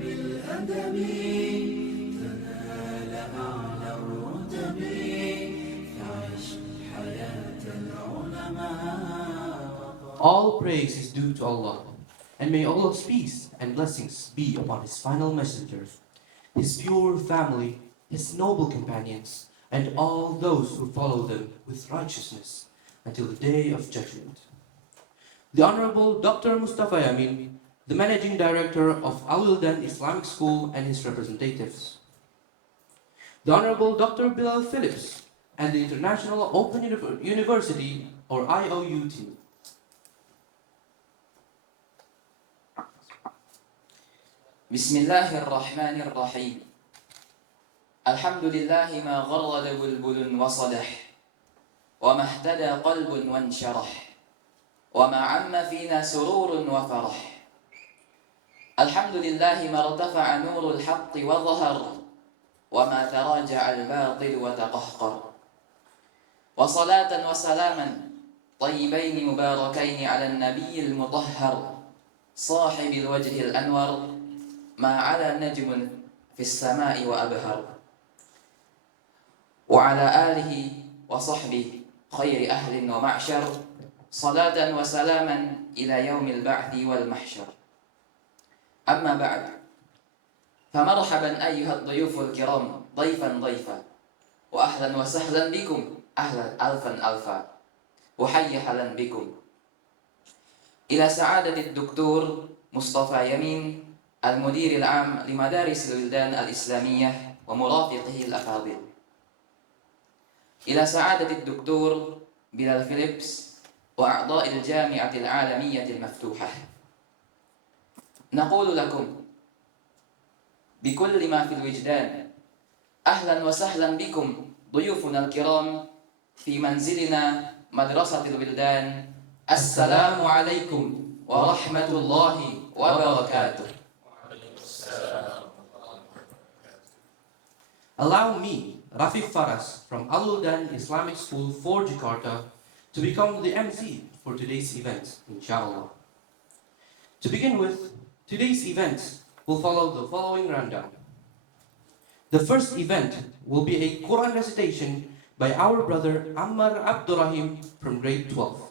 بالأدب تنال أعلى الرتب فعش حياة العلماء. All praise is due to Allah, and may Allah's peace and blessings be upon His final messenger, His pure family, His noble companions, and all those who follow them with righteousness until the day of judgment. The Honorable Dr. Mustafa Yamin, the Managing Director of AL-WILDAN Islamic School and his representatives. The Honorable Dr. Bilal Philips and the International Open University or IOU team. بسم الله الرحمن الرحيم. الحمد لله ما غرد بلبل وصدح وما اهتدى قلب وانشرح وما عم فينا سرور وفرح. الحمد لله ما ارتفع نور الحق وظهر وما تراجع الباطل وتقهقر. وصلاة وسلاما طيبين مباركين على النبي المطهر صاحب الوجه الأنور ما على نجم في السماء وأبهر. وعلى آله وصحبه خير أهل ومعشر صلاة وسلاما إلى يوم البعث والمحشر. أما بعد، فمرحبا أيها الضيوف الكرام ضيفا وأهلا وسهلا بكم أهلا ألفا وحي حلا بكم إلى سعادة الدكتور مصطفى يمين المدير العام لمدارس الولدان الإسلامية ومرافقه الأفاضل، إلى سعادة الدكتور بلال فيليبس وأعضاء الجامعة العالمية المفتوحة، نقول لكم بكل ما في الوجدان أهلا وسهلا بكم ضيوفنا الكرام في منزلنا مدرسة الولدان. السلام عليكم ورحمة الله وبركاته. Allow me, Rafiq Faras from AL-WILDAN Islamic School for Jakarta, to become the MC for today's event, inshallah. To begin with, today's event will follow the following rundown. The first event will be a Quran recitation by our brother Ammar Abdurrahim from grade 12.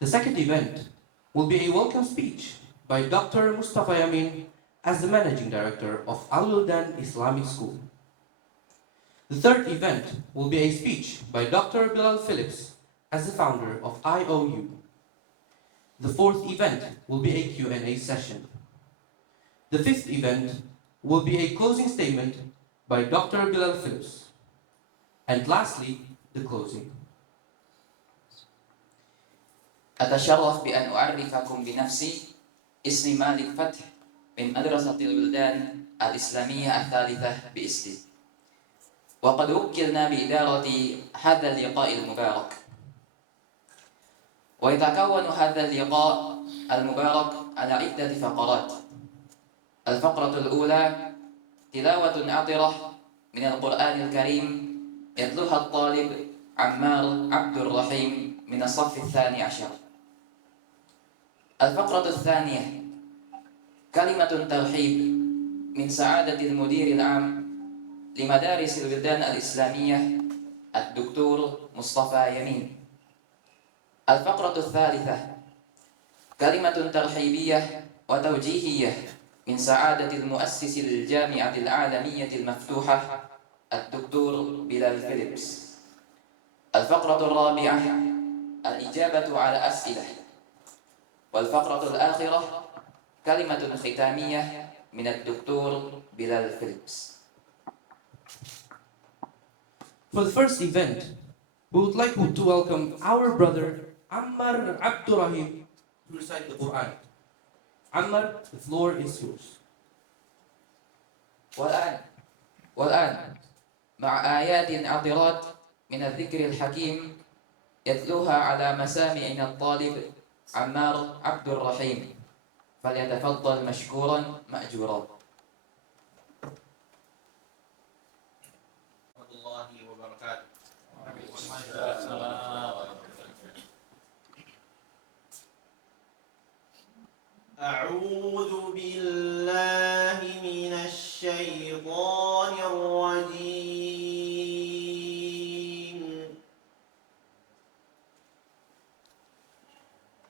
The second event will be a welcome speech by Dr. Mustafa Yamin as the Managing Director of AL-WILDAN Islamic School. The third event will be a speech by Dr. Bilal Philips as the founder of IOU. The fourth event will be a Q&A session. The fifth event will be a closing statement by Dr. Bilal Philips. And lastly, the closing. أتشرف بأن أعرفكم بنفسي. اسمي مالك فتح من مدرسة الولدان الإسلامية الثالثة BSD، وقد وكلنا بإدارة هذا اللقاء المبارك. ويتكون هذا اللقاء المبارك على عدة فقرات. الفقرة الأولى تلاوة عطرة من القرآن الكريم يتلوها الطالب عمار عبد الرحيم من الصف الثاني عشر. الفقرة الثانية كلمة ترحيب من سعادة المدير العام لمدارس الولدان الإسلامية الدكتور مصطفى يمين. الفقرة الثالثة كلمة ترحيبية وتوجيهية من سعادة المؤسس للجامعة العالمية المفتوحة الدكتور بلال فيليبس. الفقرة الرابعة الإجابة على أسئلة. والفقرة الآخرة كلمة ختامية من الدكتور بلال فيليبس. For the first event, we would like to welcome our brother Ammar Abdurrahim to recite the Quran. Ammar, the floor is yours. والآن مع آيات عطرات من الذكر الحكيم يتلوها على مسامعنا الطالب عمار عبد الرحيم، فليتفضل مشكورا مأجورا. ورحمة الله وبركاته. أعوذ بالله من الشيطان الرجيم.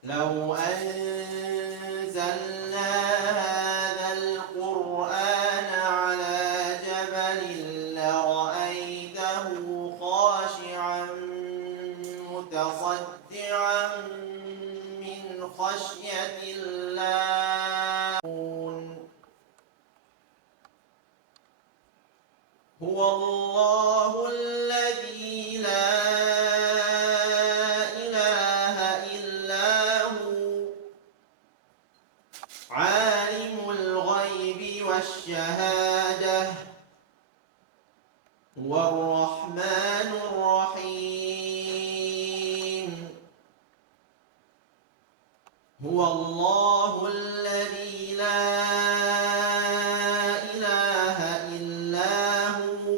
لو أنزلنا هذا القرآن على جبل لرأيته خاشعا متصدعا من خشية الله. هو الله الذي لا إله إلا هو عالم الغيب والشهادة هو الرحمن الرحيم. هو الله الذي لا إله إلا هو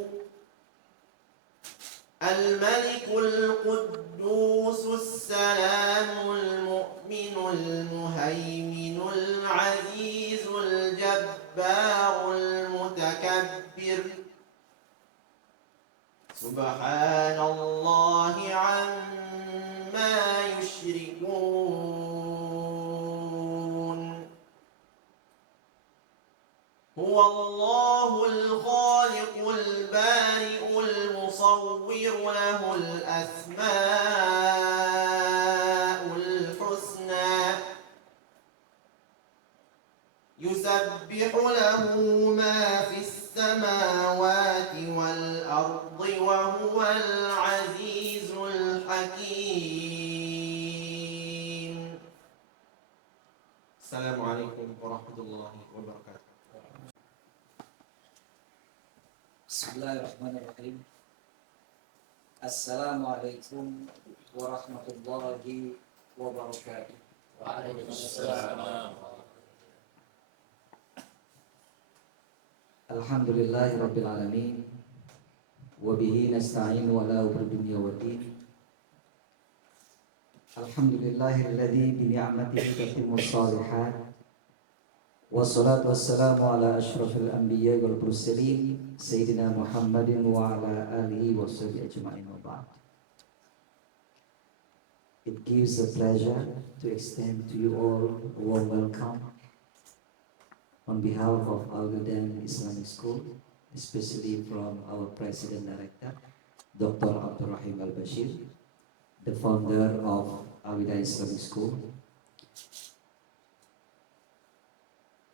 الملك القدوس السلام المؤمن المهيمن العزيز الجبار المتكبر سبحان الله عما يشركون. هو الله الخالق البارئ المصور له الأسماء الحسنى يسبح له ما في السماوات والأرض وهو العزيز الحكيم. السلام عليكم ورحمة الله وبركاته. Bismillahirrahmanirrahim. Assalamualaikum warahmatullahi wabarakatuh. Waalaikumsalam. Alhamdulillahi rabbil alamin. Wa bihi nasta'in wa la umur dunya wa din. Alhamdulillahilladzi bi ni'matihi tatimmu shalihat. Wassalatu wassalamu ala asyrafil anbiya wal mursalin Sayyidina Muhammadin wa ala alihi wa sahbihi ajma'in wa ba'd. It gives a pleasure to extend to you all a warm welcome on behalf of AL-WILDAN Islamic School, especially from our President Director, Dr. Abdul Rahim Al-Bashir, the founder of AL-WILDAN Islamic School.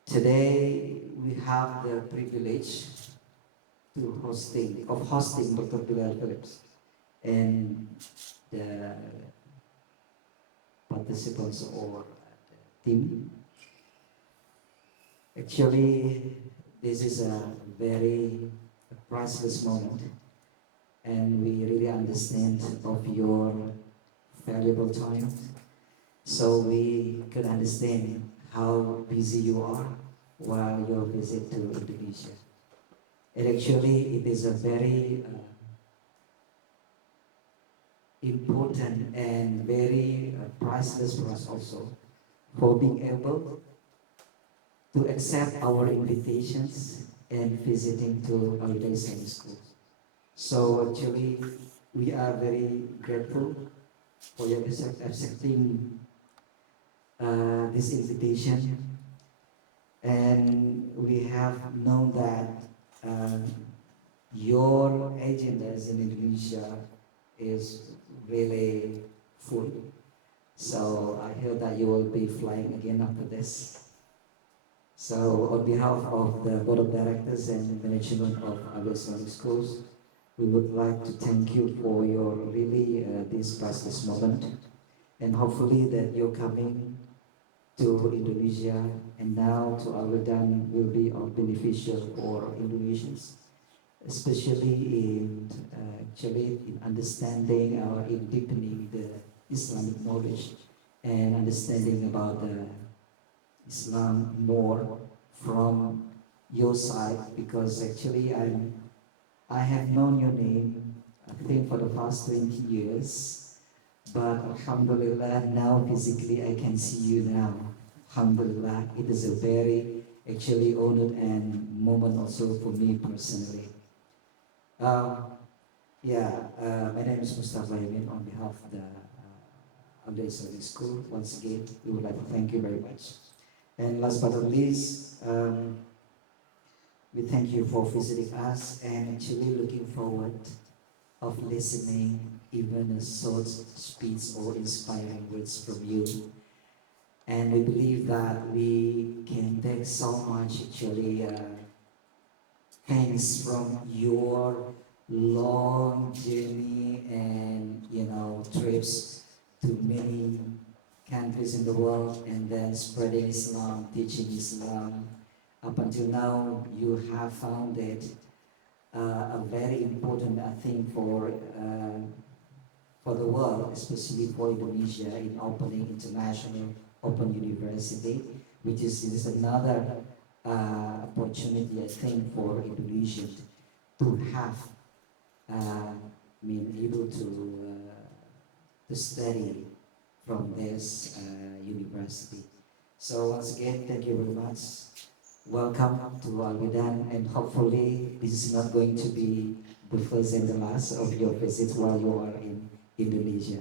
Today we have the privilege of hosting Dr. Bilal Philips and the participants or the team. Actually, this is a very priceless moment, and we really understand of your valuable time. So we could understand how busy you are while your visit to Indonesia. And actually, it is a very important and very priceless for us also, for being able to accept our invitations and visiting to our Islamic school. So actually, we are very grateful for your accepting this invitation, and we have known that your agendas in Indonesia is really full. So I heard that you will be flying again after this. So on behalf of the Board of Directors and Management of our Islamic schools, we would like to thank you for your really this priceless moment, and hopefully that you're coming to Indonesia and now to Al-WILDAN will be beneficial for Indonesians, especially in actually in understanding or in deepening the Islamic knowledge and understanding about the Islam more from your side, because actually I have known your name I think for the past 20 years, but Alhamdulillah now physically I can see you now. Alhamdulillah, it is a very actually honored and moment also for me personally. My name is Mustafa Yamin on behalf of the AL-WILDAN ISLAMIC School. Once again, we would like to thank you very much. And last but not least, we thank you for visiting us and actually looking forward of listening even a short speech or inspiring words from you. And we believe that we can take so much actually thanks from your long journey and trips to many countries in the world and then spreading Islam, teaching Islam. Up until now, you have found it a very important, I think, for the world, especially for Indonesia, in opening international open university, which is another opportunity, I think, for Indonesia to have, able to study from this university. So once again, thank you very much. Welcome to Al-WILDAN, and hopefully this is not going to be the first and the last of your visits while you are in Indonesia.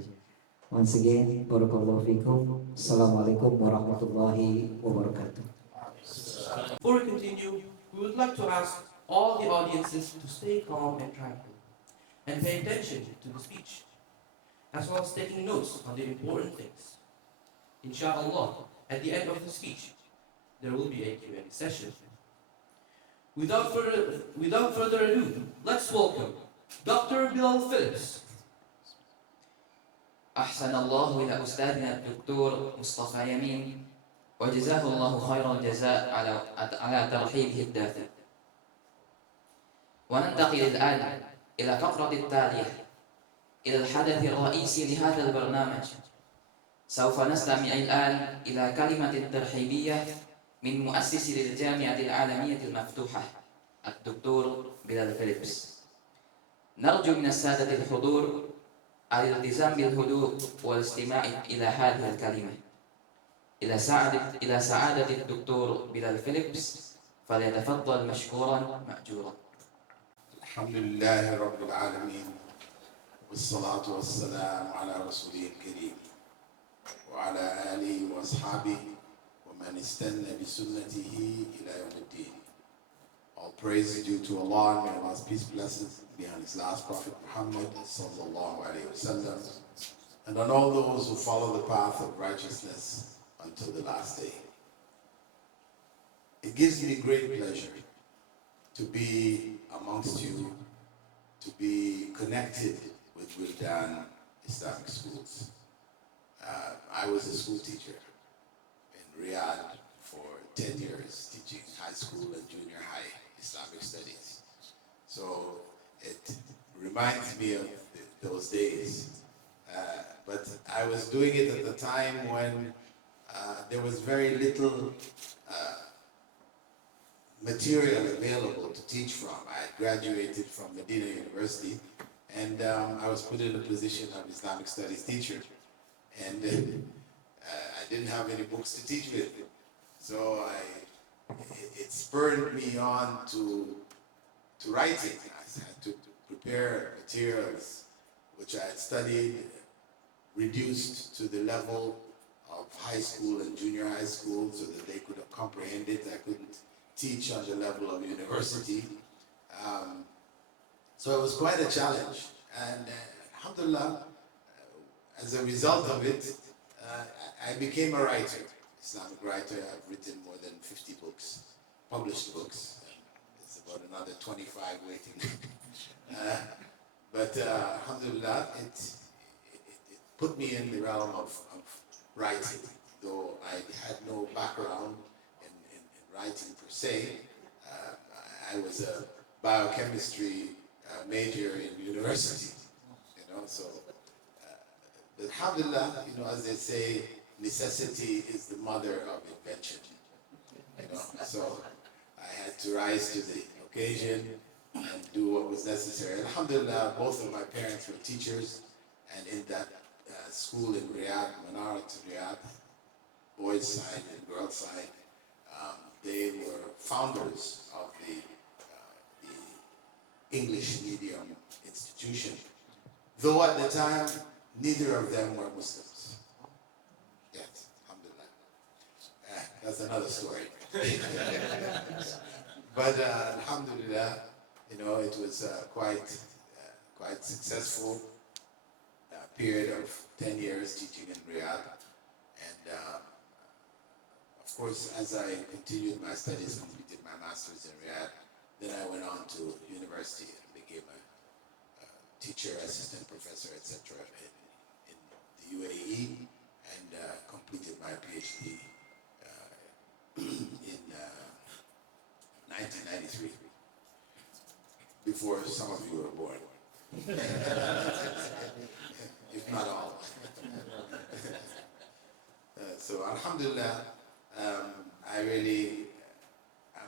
Once again, barakallahu fikum. Assalamualaikum warahmatullahi wabarakatuh. Before we continue, we would like to ask all the audiences to stay calm and tranquil and pay attention to the speech, as well as taking notes on the important things. Inshallah, at the end of the speech, there will be a Q&A session. Without further ado, let's welcome Dr. Bilal Philips. أحسن الله إلى أستاذنا الدكتور مصطفى يمين، وجزاه الله خير الجزاء على ترحيبه الدافئ. وننتقل الآن إلى الفقرة التالية، إلى الحدث الرئيسي لهذا البرنامج. سوف نستمع الآن إلى كلمة ترحيبية من مؤسس للجامعة العالمية المفتوحة الدكتور بلال فيليبس. نرجو من السادة الحضور الالتزام بالهدوء والاستماع إلى هذه الكلمة. إلى سعادة الدكتور بلال فيليبس، فليتفضل مشكورا مأجورا. الحمد لله رب العالمين، والصلاة والسلام على رسوله الكريم وعلى آله وأصحابه ومن استنى بسنته إلى يوم الدين. All praise is due to Allah, and Allah's peace, blessings be on His last Prophet Muhammad sallallahu alaihi wasallam, and on all those who follow the path of righteousness until the last day. It gives me great pleasure to be amongst you, to be connected with WILDAN Islamic Schools. I was a school teacher in Riyadh for 10 years, teaching high school and junior high Islamic studies. So it reminds me of those days. But I was doing it at the time when there was very little material available to teach from. I had graduated from Medina University, and I was put in a position of Islamic studies teacher. And I didn't have any books to teach with. So it spurred me on to writing. I had to prepare materials which I had studied, reduced to the level of high school and junior high school so that they could comprehend it. I couldn't teach on the level of university. So it was quite a challenge. And alhamdulillah, as a result of it, I became a writer, Islamic writer. I've written more than 50 books, published books. It's about another 25 waiting. But alhamdulillah, it put me in the realm of writing, though I had no background in writing per se. I was a biochemistry major in university, so alhamdulillah, as they say, necessity is the mother of invention. So I had to rise to the occasion and do what was necessary. Alhamdulillah, both of my parents were teachers, and in that school in Riyadh, Manarat Riyadh, boys' side and girls' side. They were founders of the English medium institution, though at the time neither of them were Muslims. Yes, alhamdulillah. That's another story. But alhamdulillah, it was quite successful period of 10 years teaching in Riyadh. And of course, as I continued my studies, completed my master's in Riyadh, then I went on to university and became a teacher, assistant professor, etc. in the UAE, and completed my PhD in 1993, before some of you were born. If not all. So alhamdulillah, I'm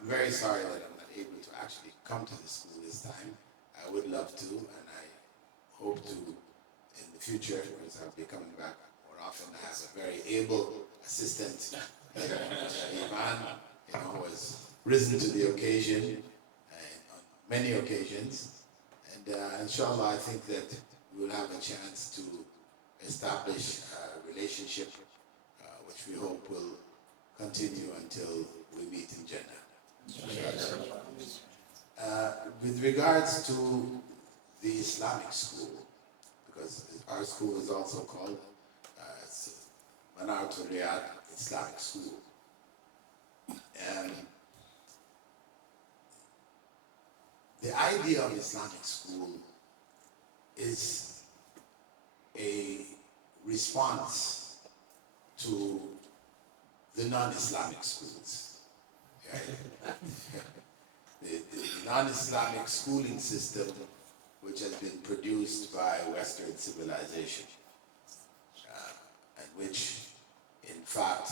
very sorry that I'm not able to actually come to the school this time. I would love to, and I hope to in the future, because I'll be coming back more often. I have a very able assistant, Ivan, who has risen to the occasion on many occasions. And inshallah, I think that we will have a chance to establish a relationship which we hope will continue until we meet in Jannah. With regards to the Islamic school, because our school is also called Riyadh Islamic School. The idea of Islamic school is a response to the non-Islamic schools. Right? The non-Islamic schooling system, which has been produced by Western civilization, and which in fact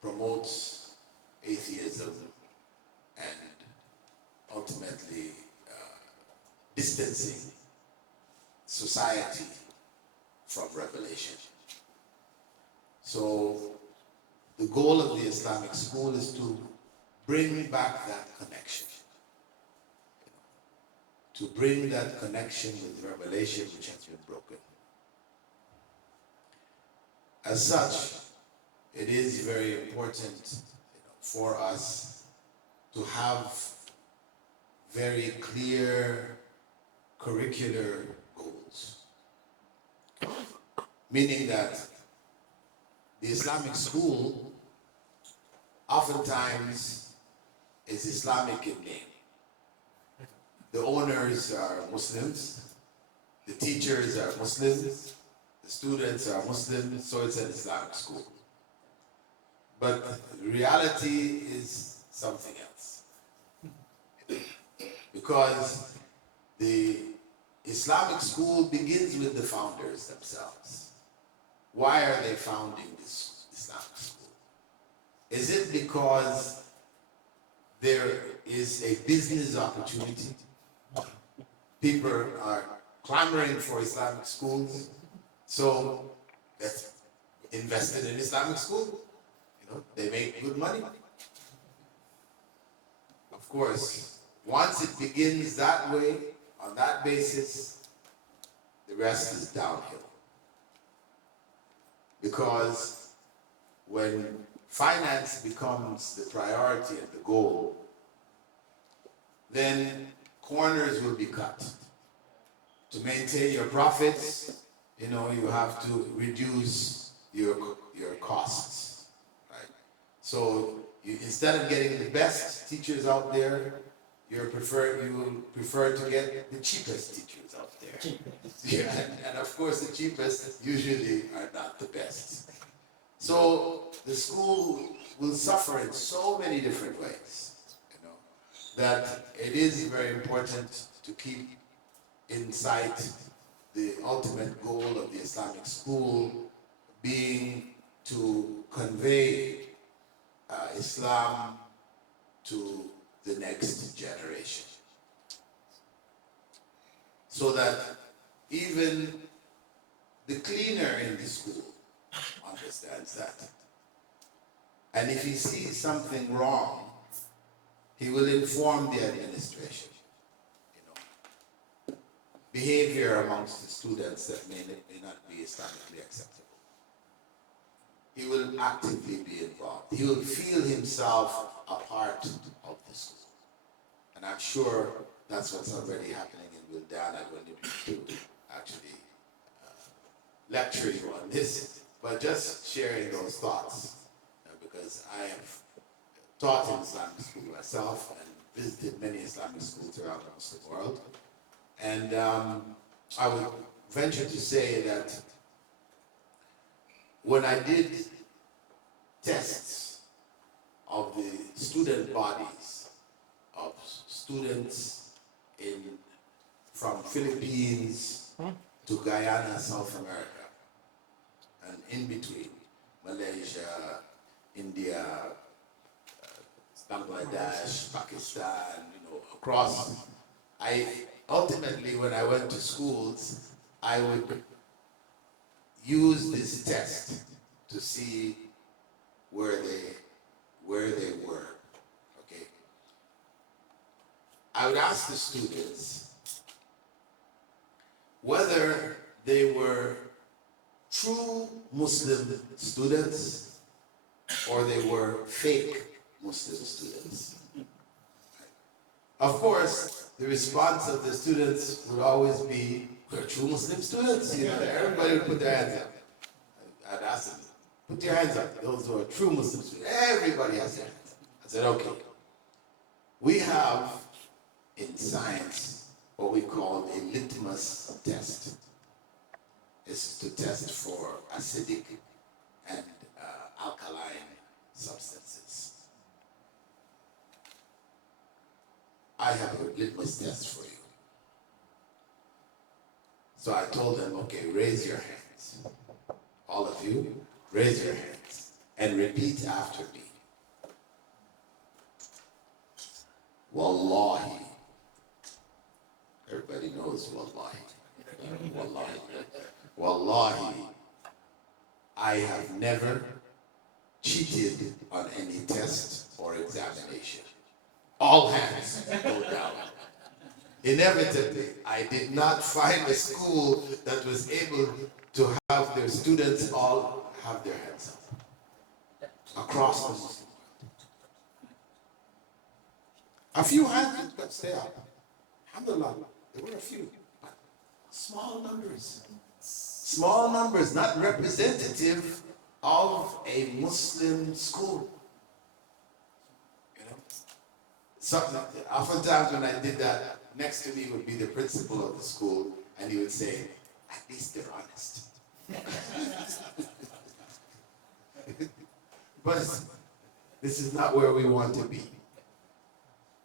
promotes atheism and ultimately distancing society from revelation. So the goal of the Islamic school is to bring back that connection, to bring that connection with revelation which has been broken. As such, it is very important for us to have very clear curricular goals, meaning that the Islamic school oftentimes is Islamic in name. The owners are Muslims, the teachers are Muslims, the students are Muslims, so it's an Islamic school. But reality is something else. Because the Islamic school begins with the founders themselves. Why are they founding this Islamic school? Is it because there is a business opportunity? People are clamoring for Islamic schools, so let's invest in Islamic school. They make good money. Of course, once it begins that way, on that basis, the rest is downhill. Because when finance becomes the priority and the goal, then corners will be cut. To maintain your profits, you have to reduce your costs, right? So instead of getting the best teachers out there, you will prefer to get the cheapest teachers out there. Yeah, and of course the cheapest usually are not the best. So the school will suffer in so many different ways, that it is very important to keep in sight the ultimate goal of the Islamic school being to convey Islam to the next generation. So that even the cleaner in the school understands that. And if he sees something wrong, he will inform the administration. You know, behavior amongst the students that may not be Islamically acceptable. He will actively be involved. He will feel himself a part of the school. And I'm sure that's what's already happening in Wildan. I don't need to actually lecture you on this, but just sharing those thoughts, because I have taught in Islamic school myself and visited many Islamic schools around the Muslim world. And I would venture to say that when I did tests of the student bodies, of students from Philippines to Guyana, South America, and in between, Malaysia, India, Bangladesh, Pakistan, across. Ultimately, when I went to schools, I would use this test to see where they were. Okay. I would ask the students whether they were true Muslim students or they were fake Muslim students. Of course, the response of the students would always be, we're true Muslim students. Everybody would put their hands up. I'd ask them, put your hands up. Those who are true Muslim students. Everybody has their hands up. I said, okay. We have in science what we call a litmus test. It's to test for acidic and alkaline substances. I have a litmus test for you. So I told them, okay, raise your hands. All of you, raise your hands and repeat after me. Wallahi. Everybody knows wallahi. Wallahi. Wallahi. I have never cheated on any test or examination. All hands go down. Inevitably, I did not find a school that was able to have their students all have their hands up across the Muslim world. A few hands would stay up. Alhamdulillah, there were a few, but small numbers. Small numbers, not representative of a Muslim school. Oftentimes when I did that, next to me would be the principal of the school, and he would say, at least they're honest. But this is not where we want to be.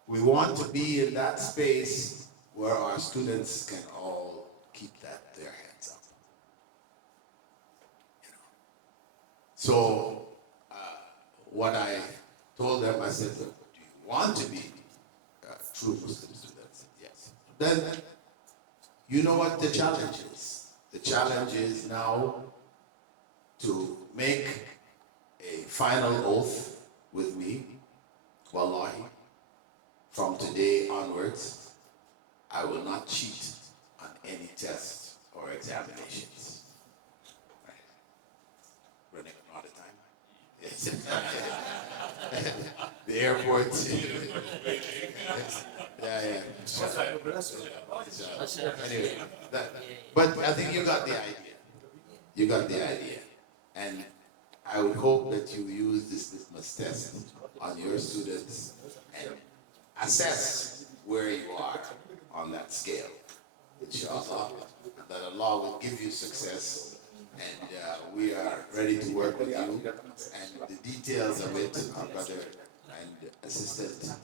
We want to be in that space where our students can all keep their hands up. So what I told them, I said, look, do you want to be true Muslim students? Yes. Then you know what the challenge is. The challenge is now to make a final oath with me, wallahi, from today onwards, I will not cheat on any tests or examinations. Right. Running out of time? Yes. The airport. Yeah. Anyway, but I think you got the idea. You got the idea. And I would hope that you use this litmus test on your students and assess where you are on that scale. Inshallah, that Allah will give you success, and we are ready to work with you. And the details of it, our brother and assistant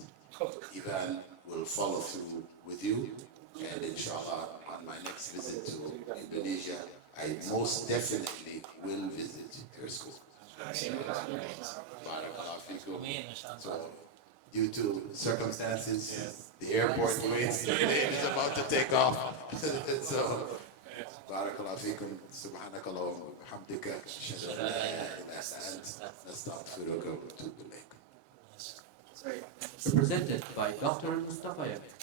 Ivan will follow through with you. And inshallah, on my next visit to Indonesia, I most definitely will visit your school. So, due to circumstances, the airport waits. The plane is about to take off. So, بارك الله فيكم. سبحانك اللهم وبحمدك أشهد أن لا إله إلا أنت نستغفرك ونتوب إليك. Presented by Dr. Mustafa Yamin.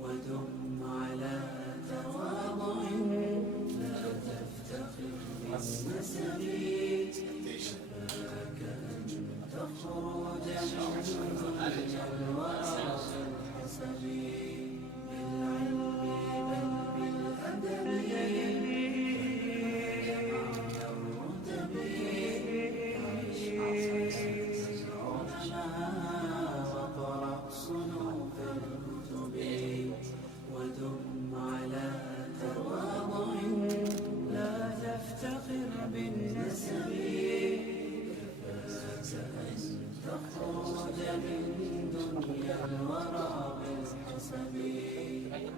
ودم على تواضع لا تفتخر بالنسب فاك أن تخرج من الورى بالحسب بالعلم بل بالأدب على الرتب عيش العلماء وقرأ صنوف الكتب ودم على تواضع لا تفتخر بالنسب كفاك أن تخرج من دنيا الورى بالحسب.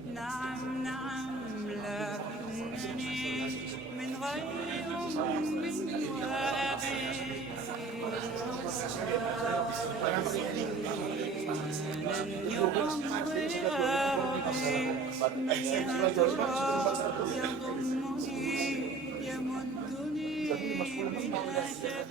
نعم نعم لكنني من غير أم وأبي لن يضمني يمدني بلا شك